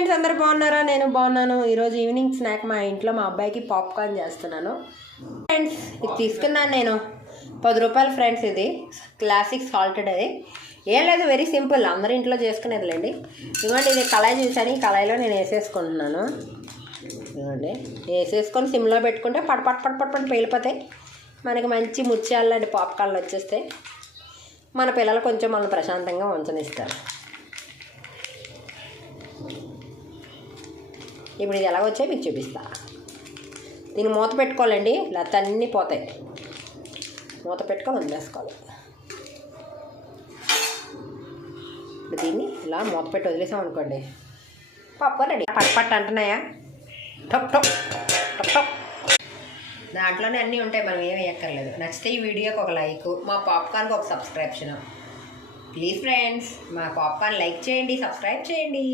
Friends, అందరు బాగున్నారా? నేను బాగున్నాను. ఈరోజు ఈవినింగ్ స్నాక్ మా ఇంట్లో మా అబ్బాయికి పాప్కార్న్ చేస్తున్నాను. ఫ్రెండ్స్, ఇది తీసుకున్నాను నేను 10 రూపాయలు. ఫ్రెండ్స్, ఇది క్లాసిక్ సాల్టెడ్. అది ఏం లేదు, వెరీ సింపుల్, అందరి ఇంట్లో చేసుకునేదిలేండి. ఇవ్వండి, ఇది కళాయి చూసాను. ఈ కళాయిలో నేను వేసేసుకుంటున్నాను. ఇవ్వండి, వేసేసుకొని సిమ్లో పెట్టుకుంటే పట్ పేలిపోతాయి. మనకి మంచి ముత్యాలాంటి పాప్కార్న్లు వచ్చేస్తే మన పిల్లలు కొంచెం మనం ప్రశాంతంగా ఉంచనిస్తారు. ఇప్పుడు ఇది ఎలా వచ్చాయో మీకు చూపిస్తా. దీన్ని మూత పెట్టుకోవాలండి, లేకపోతే అన్నీ పోతాయి. మూత పెట్టుకొని వదిలేసుకోవాలి. ఇప్పుడు దీన్ని ఇలా మూత పెట్టి వదిలేసాం అనుకోండి, పాప్కార్న్ రెడీ. పట్ అంటున్నాయా? టప్ టప్ టప్ టప్. దాంట్లోనే అన్నీ ఉంటాయి, మనం ఏమి ఎక్కర్లేదు. నచ్చితే ఈ వీడియోకి ఒక లైక్, మా పాప్కార్న్కి ఒక సబ్స్క్రిప్షన్. ప్లీజ్ ఫ్రెండ్స్, మా పాప్కార్న్ లైక్ చేయండి, సబ్స్క్రైబ్ చేయండి.